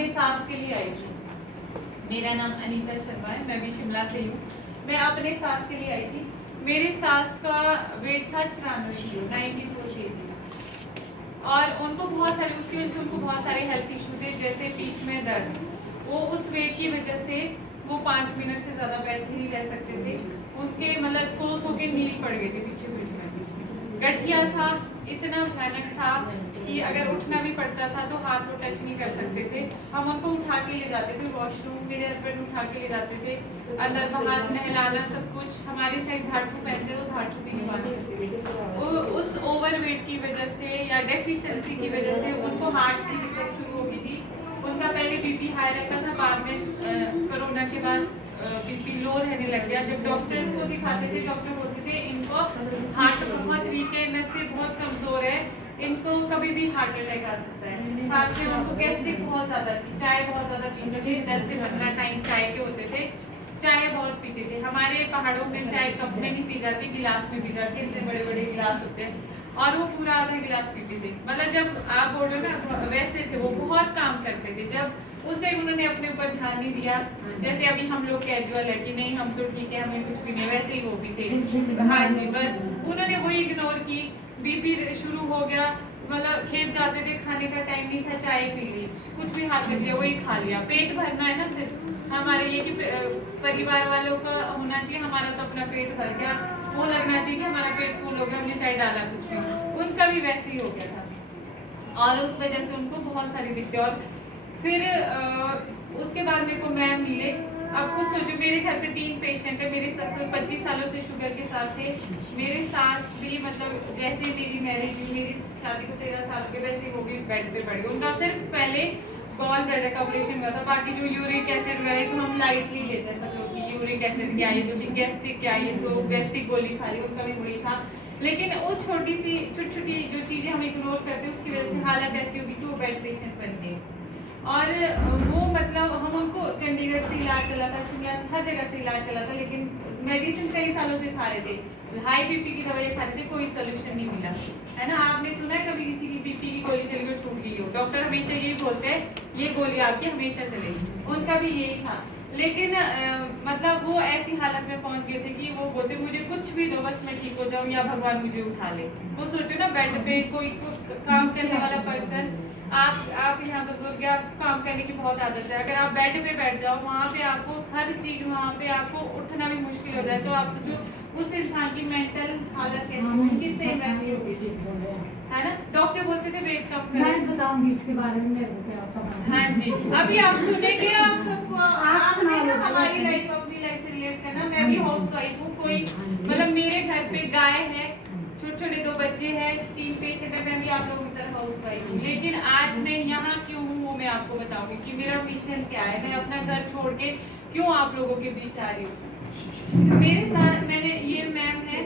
अपने सास के लिए आई थी। मेरा नाम अनीता शर्मा है, मैं भी शिमला से ही हूँ। मैं अपने सास के लिए आई थी। मेरी सास का वेट था 94 किलो, 94 kg, और उनको बहुत सारे, उसकी वजह से उनको बहुत सारे हेल्थ इशू थे, जैसे पीठ में दर्द। वो उस वेट की वजह से वो 5 मिनट से ज़्यादा बैठे नहीं रह सकते थे। उनके मतलब सो के नील पड़ गए थे पीछे पीठ में। गठिया था, इतना भयानक था कि अगर उठना भी पड़ता था तो हाथ वो टच नहीं कर सकते थे। हम उनको उठा के ले जाते थे वॉशरूम, मेरे हस्बैंड उठा के ले जाते थे, अंदर बाहर नहलाना सब कुछ। हमारे साइड धाटू पहनते, वो धाटू भी नहीं बांध सकते थे। उस ओवरवेट की वजह से या डेफिशिएंसी की वजह से उनको हार्ट की दिक्कत शुरू हो गई थी। उनका पहले बीपी हाई रहता था, बाद में कोरोना के बाद बीपी लो रहने लग गया। जब डॉक्टर को दिखाते थे, डॉक्टर बोलते थे इनको हार्ट बहुत वीक है, नसें बहुत कमजोर है, इनको कभी भी हार्ट अटैक आ सकता है। साथ में उनको गैस्ट्रिक बहुत ज्यादा थी, चाय बहुत ज्यादा पीते थे, 10 से 15 टाइम चाय के होते थे, चाय बहुत पीते थे। हमारे पहाड़ों में चाय कप में नहीं पी जाती, गिलास में पी जाती, इतने बड़े बड़े गिलास होते हैं, और वो पूरा आधा गिलास पीते थे। मतलब जब आप बोल रहे हो ना वैसे थे, वो बहुत काम करते थे। जब उस टाइम उन्होंने अपने ऊपर ध्यान नहीं दिया, जैसे अभी हम लोग कैजुअल है कि नहीं हम तो ठीक है, हमें कुछ भी नहीं, वैसे ही वो भी थे। हाँ जी, बस उन्होंने वही इग्नोर की। बीपी शुरू हो गया, मतलब खेत जाते थे, खाने का टाइम नहीं था, चाय पी ली, कुछ भी हाथ में दिया वही खा लिया। पेट भरना है ना सिर्फ हमारे, ये कि परिवार वालों का होना चाहिए, हमारा तो अपना पेट भर गया, वो लगना चाहिए कि हमारा पेट फुल हो गया, हमने चाय डाला कुछ भी। उनका भी वैसे ही हो गया था, और उस वजह से उनको बहुत सारी दिक्कतें। और फिर उसके बाद मेरे को मैम मिले। अब खुद सोचो, मेरे घर पे 3 पेशेंट है। मेरे ससुर 25 सालों से शुगर के साथ थे, मेरे सास भी मतलब जैसे मेरी मैरिज हुई, मेरी शादी को 13 साल के, वैसे वो भी बेड पे पड़ गए। उनका सिर्फ पहले गॉल ब्लैडर का ऑपरेशन हुआ था, बाकी जो यूरिक एसिड वगैरह तो हम लाइटली लेते हैं सब लोग की, यूरिक एसिड क्या है, जो भी गैस्ट्रिक क्या है, तो गैस्ट्रिक गोली खा ली, उनका भी वही था। लेकिन वो छोटी छोटी जो चीजें हम इग्नोर करते हैं, उसकी वजह से हालत ऐसी होगी कि वो बेड पेशेंट बन गए। और वो मतलब हम उनको चंडीगढ़ से इलाज चला था, शिमला से, हर जगह से इलाज चला था, लेकिन मेडिसिन कई सालों से खा रहे थे, हाई बीपी की दवाई खा रहे थे, कोई सोल्यूशन नहीं मिला, है ना। आपने सुना है कभी किसी की बीपी की गोली चली और छूट गई हो? डॉक्टर हमेशा यही बोलते हैं ये गोली आपकी हमेशा चलेगी, उनका भी यही था। लेकिन मतलब वो ऐसी हालत में पहुंच गए थे कि वो बोलते मुझे कुछ भी दो, बस मैं ठीक हो जाऊं या भगवान मुझे उठा ले। वो सोचो ना, बेड पे कोई कुछ काम करने वाला पर्सन, आप यहाँ बुजुर्ग, आपको काम करने की बहुत आदत है, अगर आप बेड पे बैठ जाओ, वहाँ पे आपको हर चीज, वहाँ पे आपको उठना भी मुश्किल हो जाए, तो आप सोचो उस इंसान की मेंटल हालत कैसी होगी, किससे वैसी होगी, है ना। डॉक्टर बोलते थे वेट कम करो। मैं बताऊंगी इसके बारे में मेरे को क्या होता है। हाँ जी, अभी आप सुनेंगे, आप सबको आपने ना सुनाओ। हमारी लाइफ अपनी लाइफ से रिलेट करना। मैं भी हाउस वाइफ हूँ, कोई मतलब मेरे घर पे गाय है, छोटे छोटे 2 बच्चे हैं, 3 पेशेंट है, मैं भी आप लोगों की तरह हाउस वाइफ हूँ। लेकिन आज मैं यहाँ क्यों हूँ वो मैं आपको बताऊंगी कि मेरा मिशन क्या है, मैं अपना घर छोड़ के क्यों आप लोगों के बीच आ रही हूँ। मेरे साथ मैंने, ये मैम है,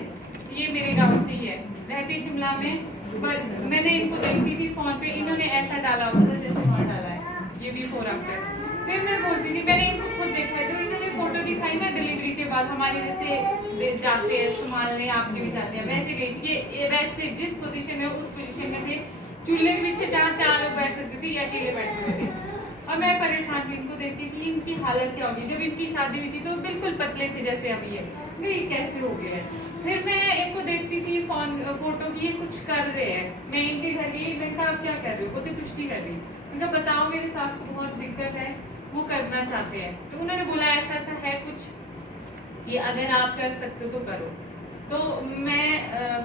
ये मेरे गाँव से ही है, रहती शिमला में, बट मैंने इनको देखती थी फोन पे, इन्होंने ऐसा डाला हुआ था जैसे वहाँ डाला है, ये बिफोर आफ्टर। फिर मैं बोलती थी, मैंने इनको खुद देखा है, जब इन्होंने फोटो दिखाई ना डिलीवरी के बाद, हमारे जैसे जाते हैं संभालने, आपके भी जाते हैं, वैसे गई थी ये वैसे जिस पोजीशन में उस पोजीशन में थे, चूल्हे के पीछे जहाँ 4 लोग बैठ सकते थे या अकेले बैठे हुए थे। और मैं परेशान थी, इनको देखती थी इनकी हालत क्या होगी। जब इनकी शादी हुई थी तो बिल्कुल पतले थे जैसे अभी है, ये कैसे हो गया है। फिर मैं इनको देखती थी फोटो की, ये कुछ कर रहे हैं, मैं इनके घर गई, मैं कहा आप क्या कर रहे हो, बोलते कुछ नहीं कर रही। उनका बताओ मेरी सास को बहुत दिक्कत है, वो करना चाहते हैं, तो उन्होंने बोला ऐसा ऐसा है कुछ, ये अगर आप कर सकते हो तो करो। तो मैं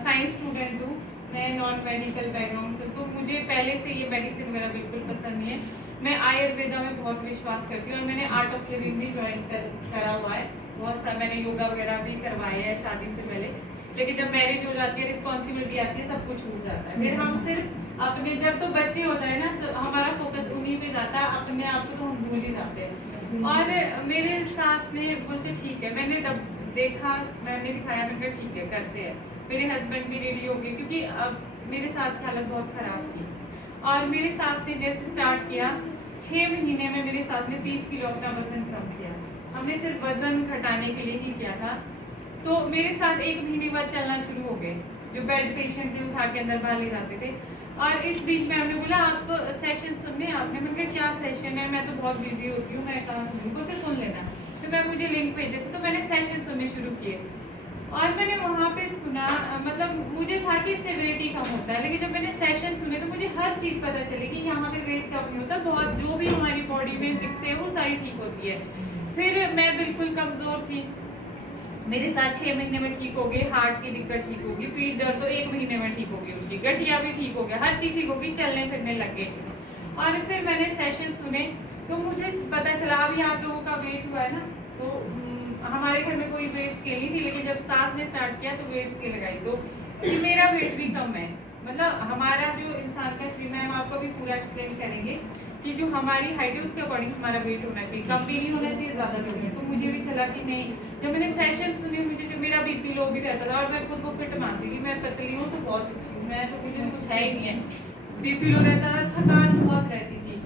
साइंस स्टूडेंट हूँ, मैं नॉन मेडिकल बैकग्राउंड से, तो मुझे पहले से ये मेडिसिन वगैरह बिल्कुल पसंद नहीं है। मैं आयुर्वेदा में बहुत विश्वास करती हूँ, और मैंने आर्ट ऑफ लिविंग भी ज्वाइन करा हुआ है, बहुत सारा मैंने योगा वगैरह भी करवाया है शादी से पहले। लेकिन जब मैरिज हो जाती है, रिस्पॉन्सिबिलिटी आती है, सब कुछ छूट जाता है। फिर हम सिर्फ अपने, जब तो बच्चे हो जाए ना, तो हमारा फोकस उन्हीं पे जाता है, अपने आप को तो हम भूल ही जाते हैं। और मेरे सास ने बोलते ठीक है, मैंने देखा, मैंने दिखाया, मैंने कहा ठीक है करते हैं। मेरे हस्बैंड भी रेडी हो गए, क्योंकि अब मेरे सास की हालत बहुत खराब थी। और मेरी सास ने जैसे स्टार्ट किया, 6 महीने में मेरी सास ने 30 किलो अपना वजन कम किया। हमने सिर्फ वजन घटाने के लिए ही किया था। तो मेरे साथ 1 महीने बाद चलना शुरू हो गए, जो बेड पेशेंट थे उठा के अंदर बाहर ले जाते थे। और इस बीच में हमने बोला आप सेशन सुनने आपने, मैंने कहा क्या सेशन है, मैं तो बहुत बिजी होती हूँ, मैं कहाँ सुनूँ, बोलते सुन लेना। तो मैं मुझे लिंक भेज देते, तो मैंने सेशन सुनने शुरू किए और मैंने वहाँ पे सुना, मतलब मुझे था कि इससे वेट ही कम होता है, लेकिन जब मैंने सेशन सुने तो मुझे हर चीज़ पता चली कि यहाँ पे वेट कम नहीं होता, बहुत जो भी हमारी बॉडी में दिखते हैं वो सारी ठीक होती है। फिर मैं बिल्कुल कमज़ोर थी, मेरे साथ 6 महीने में ठीक हो गई, हार्ट की दिक्कत ठीक होगी, पीठ दर्द तो 1 महीने में ठीक होगी, उनकी गठिया भी ठीक हो गया, हर चीज़ ठीक होगी, चलने फिरने लग गए। और फिर मैंने सेशन सुने तो मुझे पता चला, अभी आप लोगों का वेट हुआ है ना, तो हमारे घर में कोई वेट स्केल नहीं थी, लेकिन जब सास ने स्टार्ट किया तो वेट स्केल लगाई, तो मेरा वेट भी कम है। मतलब हमारा जो इंसान का शरीर, मैम आपको भी पूरा एक्सप्लेन करेंगे कि जो हमारी हाइट है उसके अकॉर्डिंग हमारा वेट होना चाहिए, कम भी नहीं होना चाहिए, ज़्यादा भी नहीं। तो मुझे भी चला कि नहीं, जब मैंने सेशन सुने, मुझे जब मेरा बीपी लो भी रहता था और मैं खुद को फिट मानती थी, मैं पतली हूँ तो बहुत अच्छी हूँ, मैं तो मुझे तो कुछ है ही नहीं है, बीपी लो रहता था, थकान बहुत रहती थी,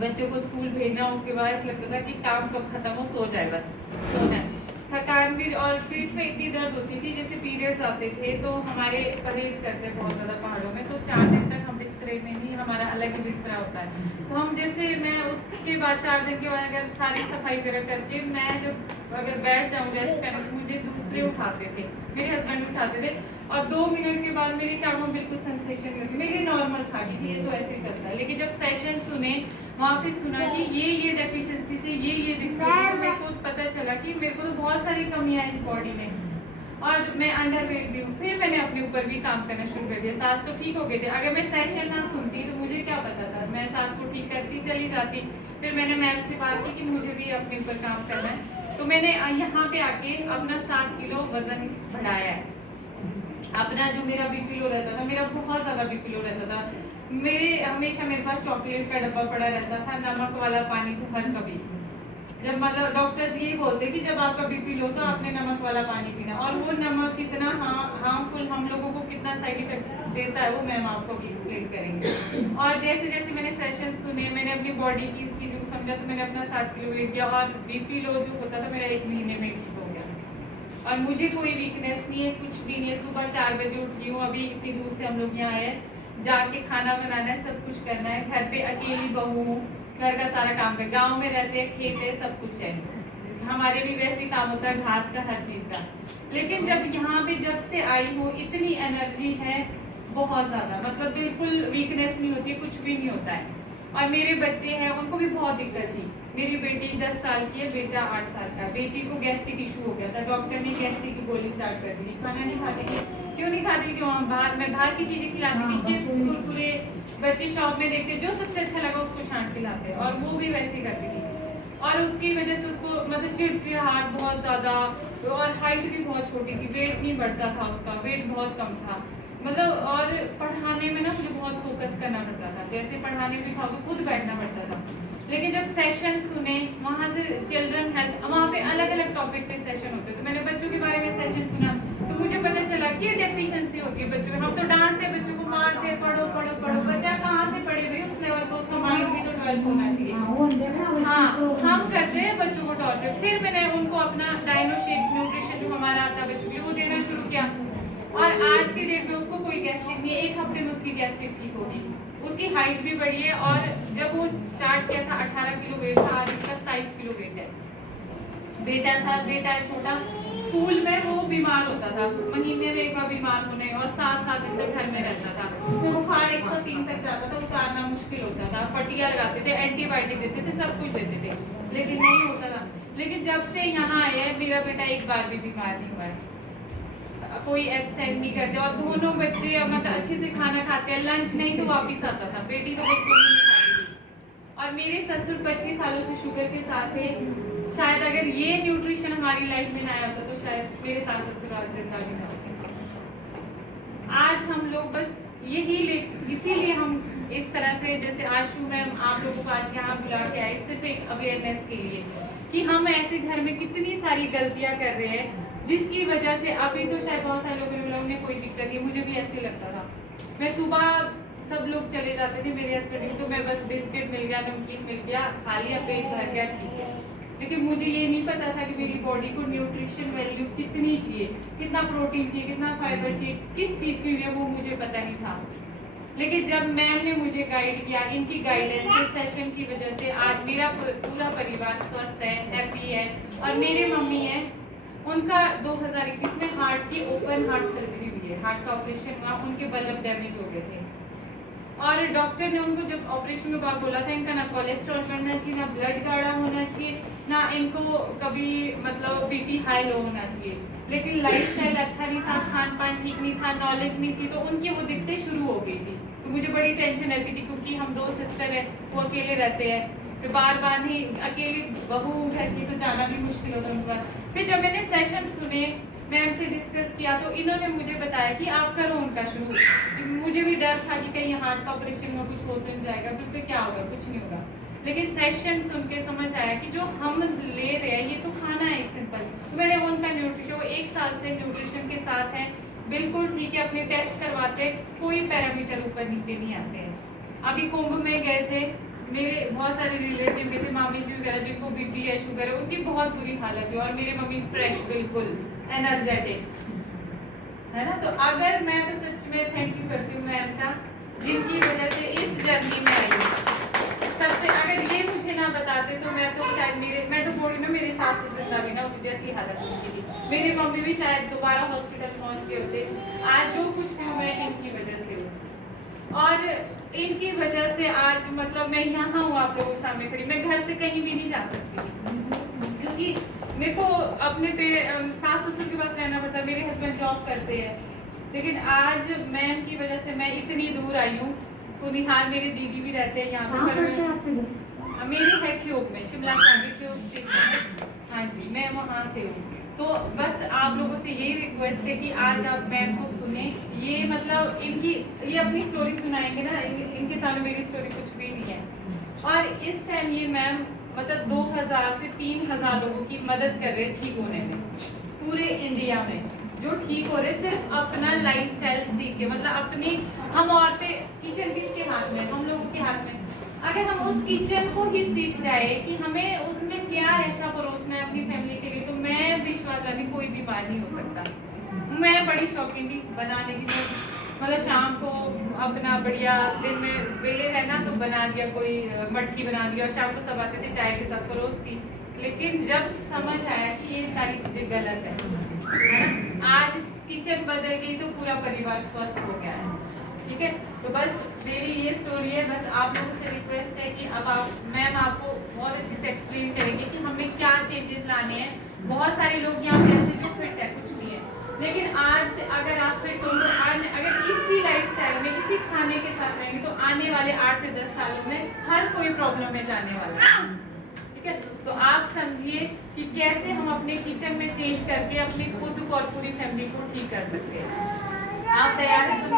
बच्चों को स्कूल भेजना, उसके बाद ऐसा लगता था कि काम कब खत्म हो, सो जाए बस, सोना है, थकान भी, और पीठ में इतनी दर्द होती थी, जैसे पीरियड्स आते थे तो हमारे परहेज करते बहुत ज़्यादा पहाड़ों में, तो 4 दिन तक हम बिस्तरे में नहीं, हमारा अलग ही बिस्तरा होता है, तो हम जैसे मैं उसके बाद 4 दिन के बाद अगर सारी सफाई करके मैं जब अगर बैठ जाऊँ रेस्ट करने, तो मुझे दूसरे उठाते थे, मेरे हस्बैंड उठाते थे, और 2 मिनट के बाद मेरी टांगों में बिल्कुल सेंसेशन नहीं होती, मेरी नॉर्मल था कि ये तो ऐसे ही चलता है। लेकिन जब सेशन सुने, वहाँ पे सुना कि ये डेफिशिएंसी से ये दिक्कत है, तो मेरे को पता चला कि मेरे को तो बहुत सारी कमियां हैं बॉडी में, और मैं अंडरवेट भी हूँ। फिर मैंने अपने ऊपर भी काम करना शुरू कर दिया, सांस तो ठीक हो गई थी, अगर मैं सेशन ना सुनती तो मुझे क्या पता था, मैं सांस को ठीक करती चली जाती। फिर मैंने मैम से बात की कि मुझे भी अपने ऊपर काम करना है, तो मैंने यहाँ पे आके अपना 7 किलो वजन बढ़ाया है। अपना जो मेरा बीपी लो रहता था, मेरा बहुत ज़्यादा बीपी लो रहता था, हमेशा मेरे पास चॉकलेट का डब्बा पड़ा रहता था, नमक वाला पानी तो हर कभी, जब मतलब डॉक्टर्स यही बोलते कि जब आपका बीपी लो तो आपने नमक वाला पानी पीना, और वो नमक कितना हार्मफुल हम लोगों को कितना साइड इफेक्ट देता है वो मैम आपको भी एक्सप्लेन करेंगे। और जैसे जैसे मैंने सेशन सुने, मैंने अपनी बॉडी की चीज़ों को समझा, तो मैंने अपना 7 किलो वेट किया, और बीपी लो जो होता था मेरा 1 महीने में ठीक हो गया, और मुझे कोई वीकनेस नहीं है, कुछ भी नहीं है। सुबह 4 बजे उठती हूँ, अभी इतनी दूर से हम लोग यहाँ आए हैं, जाके खाना बनाना है, सब कुछ करना है, घर पे अकेली बहू हूँ, घर का सारा काम है, गांव में रहते हैं, खेत है, सब कुछ है, हमारे भी वैसे ही काम होता है, घास का, हर चीज़ का। लेकिन जब यहाँ पे जब से आई हूँ, इतनी एनर्जी है बहुत ज़्यादा, मतलब बिल्कुल वीकनेस नहीं होती है, कुछ भी नहीं होता है। और मेरे बच्चे हैं, उनको भी बहुत दिक्कत थी, मेरी बेटी 10 साल की है, बेटा 8 साल का। बेटी को गैस्ट्रिक इशू हो गया था, डॉक्टर ने गैस्ट्रिक की गोली स्टार्ट कर दी, खाना नहीं खाती थी, क्यों नहीं खाती, क्यों हम मैं बाहर की चीज़ें खिलाती थी, चिप्स कुरकुरे, बच्चे शॉप में देखते जो सबसे अच्छा लगा उसको छांट खिलाते, और वो भी वैसे ही करती थी, और उसकी वजह से उसको मतलब चिड़चिड़ाहट बहुत ज़्यादा, और हाइट भी बहुत छोटी थी, वेट नहीं बढ़ता था उसका, वेट बहुत कम था, मतलब। और पढ़ाने में ना मुझे बहुत फोकस करना पड़ता था, जैसे पढ़ाने में था तो खुद बैठना पड़ता था। लेकिन जब सेशन सुने वहाँ से, चिल्ड्रन हेल्थ, वहाँ पे अलग अलग टॉपिक पे सेशन होते, तो मैंने बच्चों के बारे में सेशन सुना, तो मुझे पता चला कि डेफिशिएंसी होती है बच्चों में। हम तो डांटते, बच्चों को मारते, पढ़ो पढ़ो पढ़ो, बच्चा कहाँ से पढ़े भाई, उस लेवल को उसका माइंड भी तो डेवलप होना चाहिए। हाँ, हम करते हैं बच्चों को टॉर्चर। फिर मैंने उनको अपना डायनोशेक न्यूट्रिशन जो हमारा आता है बच्चों के लिए, वो देना शुरू किया, और आज की डेट में उसको कोई गैस्ट्रिक नहीं है, 1 हफ्ते में उसकी गैस्ट्रिक ठीक होगी, उसकी हाइट भी बढ़ी है, और जब वो स्टार्ट किया था 18 किलो वेट था, आज उसका 27 किलो वेट है। बेटा है छोटा, स्कूल में वो बीमार होता था, महीने में 1 बार बीमार होने, और 7 दिन तक घर में रहता था, बुखार 103 तक जाता था, उतारना मुश्किल होता था, पट्टियाँ लगाते थे, एंटीबायोटिक देते थे, सब कुछ देते थे, लेकिन नहीं होता था। लेकिन जब से यहाँ आए हैं, मेरा बेटा 1 बार भी बीमार नहीं हुआ है, कोई एब्सेंट नहीं करते, और दोनों बच्चे मतलब अच्छे से खाना खाते हैं, लंच नहीं तो वापस आता था, बेटी तो बिल्कुल नहीं खाती थी। और मेरे ससुर 25 सालों से शुगर के साथ थे, शायद अगर ये न्यूट्रिशन हमारी लाइफ में ना आया होता तो शायद मेरे सास ससुर आज जिंदा भी ना होते। आज हम लोग बस यही इसीलिए हम इस तरह से, जैसे आशु मैम आप लोगों को आज यहाँ बुला के आए, सिर्फ एक अवेयरनेस के लिए कि हम ऐसे घर में कितनी सारी गलतियाँ कर रहे हैं, जिसकी वजह से अभी तो शायद बहुत सारे लोगों ने बोला उन्हें कोई दिक्कत नहीं, मुझे भी ऐसे लगता था। मैं सुबह सब लोग चले जाते थे मेरे हस्बैंड, तो मैं बस बिस्किट मिल गया, नमकीन मिल गया, खा लिया, पेट भर गया, ठीक है। लेकिन मुझे ये नहीं पता था कि मेरी बॉडी को न्यूट्रिशन वैल्यू कितनी चाहिए, कितना प्रोटीन चाहिए, कितना फाइबर चाहिए, किस चीज़ के लिए, वो मुझे पता नहीं था। लेकिन जब मैम ने मुझे गाइड किया, इनकी गाइडेंस के सेशन की वजह से आज मेरा पूरा परिवार स्वस्थ है, हैप्पी है। और मेरे मम्मी हैं, उनका 2021 में हार्ट की ओपन हार्ट सर्जरी हुई है, हार्ट का ऑपरेशन हुआ, उनके बल्ब डैमेज हो गए थे और डॉक्टर ने उनको जब ऑपरेशन के बाद बोला था इनका ना कोलेस्ट्रॉल बढ़ना चाहिए, ना ब्लड गाढ़ा होना चाहिए, ना इनको कभी मतलब बीपी हाई लो होना चाहिए। लेकिन लाइफस्टाइल अच्छा नहीं था, खान पान ठीक नहीं था, नॉलेज नहीं थी, तो उनकी वो दिक्कतें शुरू हो गई थी। तो मुझे बड़ी टेंशन रहती थी क्योंकि हम 2 सिस्टर हैं, वो अकेले रहते हैं, फिर बार बार नहीं, अकेली बहू घर की तो जाना भी मुश्किल होता उनके पास। फिर जब मैंने सेशन सुने, मैम से डिस्कस किया, तो इन्होंने मुझे बताया कि आप करो उनका शुरू। मुझे भी डर था कि कहीं हार्ट का ऑपरेशन में कुछ हो तो नहीं जाएगा, फिर क्या होगा, कुछ नहीं होगा। लेकिन सेशन सुन के समझ आया कि जो हम ले रहे हैं ये तो खाना है सिंपल। तो मैंने उनका न्यूट्रिशन, वो 1 साल से न्यूट्रिशन के साथ है, बिल्कुल ठीक है, अपने टेस्ट करवाते, कोई पैरामीटर ऊपर नीचे नहीं आते हैं। अभी कुंभ में गए थे, मेरे बहुत सारे रिलेटिव में थे, मामी जी वगैरह जिनको बीपी है, शुगर है, उनकी बहुत बुरी हालत है और मेरे मम्मी फ्रेश, बिल्कुल एनर्जेटिक है ना। तो अगर मैं तो सच में थैंक यू करती हूँ मैम का, जिनकी वजह से इस जर्नी में आई हूँ। सबसे अगर ये मुझे ना बताते तो मैं तो शायद मैं तो बोल रही ना, मेरे सास तो जिंदा भी ना होती जैसी हालत उनकी थी, मेरी मम्मी भी शायद दोबारा हॉस्पिटल पहुंच गए होते। आज जो कुछ भी हूँ मैं इनकी वजह से हूँ और इनकी वजह से आज मतलब मैं यहाँ हूँ आप लोगों के सामने खड़ी। मैं घर से कहीं भी नहीं जा सकती क्योंकि मेरे को अपने सास ससुर के पास रहना पड़ता है, मेरे हस्बैंड जॉब करते हैं। लेकिन आज मैम की वजह से मैं इतनी दूर आई हूँ। तो निहाल मेरे दीदी भी रहते हैं यहाँ पे, मेरी है ट्यूब में, शिमला सांगी ट्यूब स्टेशन। हाँ जी, मैं वहाँ से हूँ। तो बस आप लोगों से यही रिक्वेस्ट है कि आज आप मैम को सुने। ये मतलब इनकी ये अपनी स्टोरी सुनाएंगे ना, इनके सामने मेरी स्टोरी कुछ भी नहीं है। और इस टाइम ये मैम मतलब 2000 से 3000 लोगों की मदद कर रहे ठीक होने में, पूरे इंडिया में जो ठीक हो रहे सिर्फ अपना लाइफस्टाइल सीख के। मतलब अपनी हम औरतें, किचन किसके हाथ में, हम लोगों के हाथ में। अगर हम उस किचन को ही सीख जाए कि हमें उसमें क्या ऐसा परोसना है अपनी फैमिली के लिए, तो मैं विश्वास करती कोई बीमार नहीं हो सकता। मैं बड़ी शौकीन थी बनाने की, मतलब शाम को अपना बढ़िया, दिन में वेले रहना तो बना दिया, कोई मटकी बना दिया और शाम को सब आते थे चाय के साथ परोसती। लेकिन जब समझ आया कि ये सारी चीजें गलत है ना, आज किचन बदल गई तो पूरा परिवार स्वस्थ हो गया है। ठीक है, तो बस मेरी ये स्टोरी है। बस आप लोगों से रिक्वेस्ट है कि अब आप मैम आपको बहुत अच्छे से एक्सप्लेन करेंगे कि हमें क्या चेंजेस लाने हैं। बहुत सारे लोग यहाँ पे ऐसे जो फिट है, कुछ नहीं है, लेकिन आज अगर आप फिट हो तो अगर इसी लाइफस्टाइल में इसी खाने के साथ रहेंगे तो आने वाले 8 से 10 सालों में हर कोई प्रॉब्लम में जाने वाला है। ठीक है, तो आप समझिए कि कैसे हम अपने किचन में चेंज करके अपनी खुद को और पूरी फैमिली को ठीक कर सकते हैं। आप तैयार हैं?